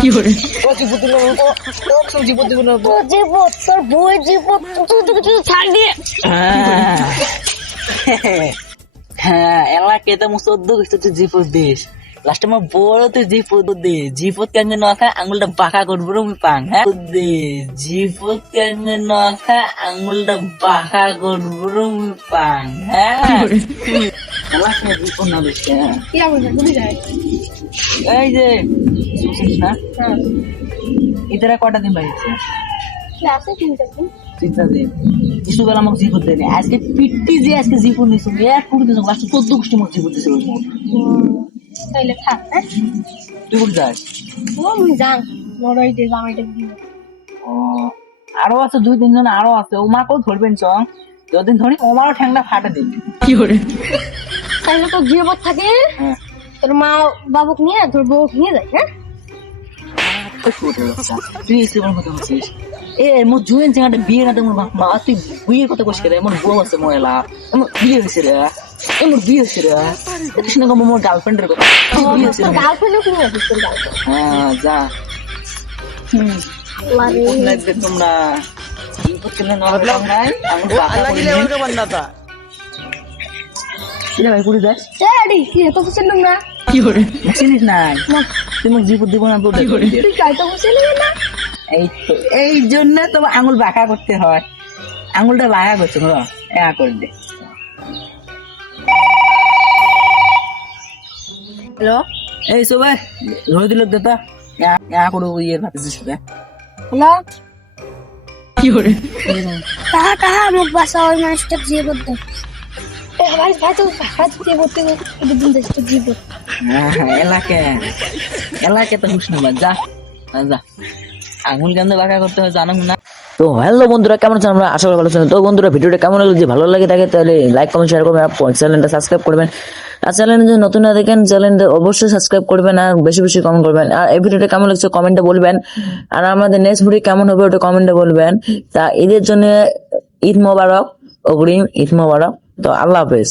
কি করে তোর বউয়ের জীবন তুই তো কিছু ছাড় দিয়ে হ্যাঁ এলাকে তো চোদ্দ তুই জীবত দিস লাস্টে আমার বড় তুই জীবত দে জীবত কেন নখা আঙুলটা বাঁকা করবো আমি পাং হ্যাঁ দে জীবত কেন নখা আঙুলটা বাঁকা করবো আমি পাং হ্যাঁ এলাকে জীবত না দিস এই যে শুনছিস না এটারা কটা দিন বাড়িছে চিন্তা দে কিছু বেলা আমাকে জীবন দেয়নি আজকে পিটি যে আজকে জীবন দিয়েছিল এক কুড়ি দিন লাস্টে 14 গোষ্ঠী আমাকে জীবন দিয়েছিল তাইলে থাক হ্যাঁ তুই কোথায় যাস আমি জান বড়াইতে জামাইটা দিয়ে ও আরো আছে 2-3 জন আরো আছে ও মাকেও ধরবেন চং যতদিন ধরি ওমারও ঠ্যাংটা ফাটে দিবি কি করে তাহলে তো জীবন থাকে তোর মা বাবুকে নিয়ে তোর বউকে নিয়ে যায় হ্যাঁ তুই এসে বল কথা বলছিস এ মোর জুয়েন চেঙ্গাটা বিয়ে না তোমার মা তুই বিয়ের কথা কইছিস রে মোর বউ আছে ময়লা মোর বিয়ে হয়েছে রে মোর বিয়ে হয়েছে রে তুই শুনে মোর গার্লফ্রেন্ডের কথা বিয়ে হয়েছে গার্লফ্রেন্ডও কিনে আসিস তোর গার্লফ্রেন্ড হ্যাঁ যা লাগবে তোমরা ইনপুট কেন নরবলা নাই আমি বাবা গিলে ওকে বান্নাতা কিরে ভাই পুরি যাস এডি কি তো বুঝছিলাম না কি করে চিনিস নাই তুই মোক জীবন দিব না তো তুই কাই তো বুঝছিলি না এই জন্য তো আঙুল বাঁকা করতে হয় আঙুলটা বাঁকা করছে বলো করে দে হ্যালো এই সবাই ধরে দিল দেতা করে ইয়ে ভাবছিস হ্যালো কি করে কাহা কাহা আমার বাসা ওই মানুষটা জীবন দে ভাই ভাই তো হাত দিয়ে বলতে দিন দেশটা জীবন হ্যাঁ এলাকে তো হুশ না যা যা আঙুল কেন বাঁকা করতে হয় জানো না তো হ্যালো বন্ধুরা কেমন আছেন আমরা আশা করি ভালো আছেন তো বন্ধুরা ভিডিওটা কেমন লাগলো যদি ভালো লাগে থাকে তাহলে লাইক কমেন্ট শেয়ার করবেন আর চ্যানেলটা সাবস্ক্রাইব করবেন আর চ্যানেলে যদি নতুন না দেখেন চ্যানেলটা অবশ্যই সাবস্ক্রাইব করবেন আর বেশি বেশি কমেন্ট করবেন আর এই ভিডিওটা কেমন লাগছে কমেন্টে বলবেন আর আমাদের নেক্সট ভিডিও কেমন হবে ওটা কমেন্টে বলবেন তা ঈদের জন্য ঈদ মোবারক অগ্রিম ঈদ মোবারক তো আল্লাহ হাফেজ।